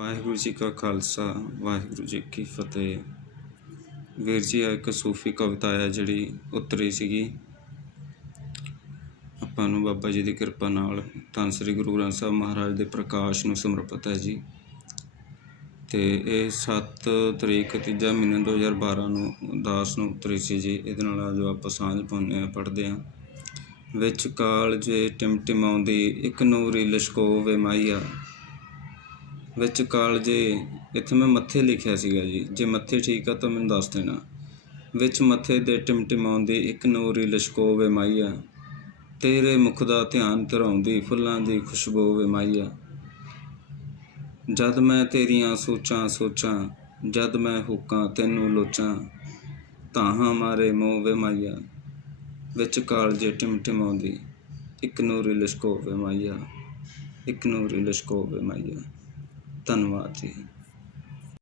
ਵਾਹਿਗੁਰੂ ਜੀ ਕਾ ਖਾਲਸਾ, ਵਾਹਿਗੁਰੂ ਜੀ ਕੀ ਫਤਿਹ। ਵੀਰ ਜੀ ਆ ਇੱਕ ਸੂਫੀ ਕਵਿਤਾ ਹੈ ਜਿਹੜੀ ਉਤਰੀ ਸੀਗੀ। ਆਪਾਂ ਨੂੰ ਬਾਬਾ ਜੀ ਦੀ ਕਿਰਪਾ ਨਾਲ ਧੰਨ ਸ੍ਰੀ ਗੁਰੂ ਗ੍ਰੰਥ ਸਾਹਿਬ ਮਹਾਰਾਜ ਦੇ ਪ੍ਰਕਾਸ਼ ਨੂੰ ਸਮਰਪਿਤ ਹੈ ਜੀ। ਤੇ ਇਹ 7 ਤਰੀਕ ਤੀਜਾ ਮਹੀਨਾ 2012 ਨੂੰ ਦਾਸ ਨੂੰ ਉਤਰੀ ਸੀ ਜੀ। ਇਹਦੇ ਨਾਲ ਜੋ ਆਪਾਂ ਸਾਂਝ ਪਾਉਂਦੇ ਆ ਪੜ੍ਹਦੇ ਆ ਵਿੱਚ ਕਾਲ ਜੇ ਟਿਮਟਿਮਾਉਂਦੀ ਇੱਕ ਨੂਰੀ ਲਿਸ਼ਕੋਵੇ ਮਾਈਆ। ਵਿੱਚ ਕਾਲਜੇ, ਇੱਥੇ ਮੈਂ ਮੱਥੇ ਲਿਖਿਆ ਸੀਗਾ ਜੀ। ਜੇ ਮੱਥੇ ਠੀਕ ਆ ਤਾਂ ਮੈਨੂੰ ਦੱਸ ਦੇਣਾ। ਵਿੱਚ ਮੱਥੇ ਦੇ ਟਿਮਟਿਮਾਉਂਦੀ ਇੱਕ ਨੂਰੀ ਲਿਸ਼ਕੋਵੇ ਮਾਈਆ। ਤੇਰੇ ਮੁਖ ਦਾ ਧਿਆਨ ਧਰਾਉਂਦੀ ਫੁੱਲਾਂ ਦੀ ਖੁਸ਼ਬੂ ਵੇ ਮਾਈਆ। ਜਦ ਮੈਂ ਤੇਰੀਆਂ ਸੋਚਾਂ ਸੋਚਾਂ, ਜਦ ਮੈਂ ਹੁਕਾਂ ਤੈਨੂੰ ਲੋਚਾਂ, ਤਾਹਾਂ ਮਾਰੇ ਮੋਹ ਵੇ ਮਾਈਆ। ਵਿੱਚ ਕਾਲਜੇ ਟਿਮਟਿਮਾਉਂਦੀ ਇੱਕ ਨੂਰੀ ਲਸ਼ਕੋ ਵੇ ਮਾਈਆ। ਇੱਕ ਨੂਰੀ ਲਸ਼ਕੋ ਵੇ ਮਾਈਆ। ਧੰਨਵਾਦ ਜੀ।